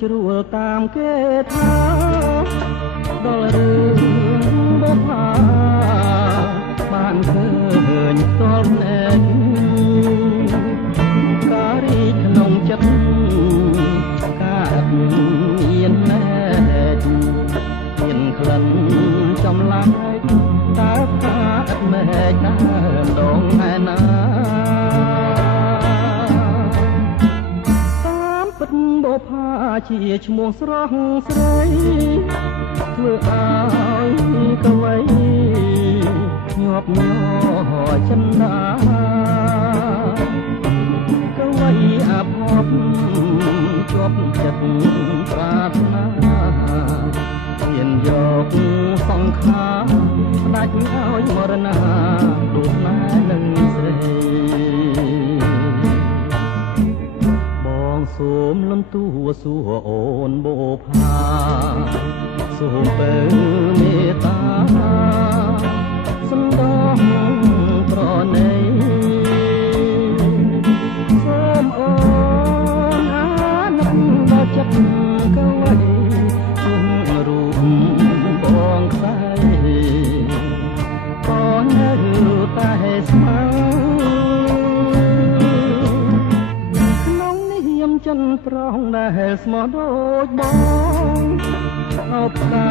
ជ្រួលតាមគេថាដល់រឿងបុប្ផាបានឃើញផ្ទាល់ភ្នែកការីក្នុងចិត្តការមានណែតមានក្លិនចម្លែកតើផាត់មែកដើមដងឯណាបុប្ផាជាឈ្មោះស្រស់ស្រីធ្វើឲ្យកវីញាប់ញ័រចិន្តាកវីអភ័ព្វជាប់ចិត្តប្រាថ្នាមានយកសង្ខារផ្ដាច់ឲ្យមរណាដូច្នេះនឹងស្រីសូមលំទួសួរអូនបុប្ផាសូមពើមេត្តាសន្តោសប្រណីសូមអូនអាណិតដល់ចិត្តកវីគុំរូបបងខ្សែក៏នៅតែស្មើចិនប្រងដែលស្មោះដូចបងអបតា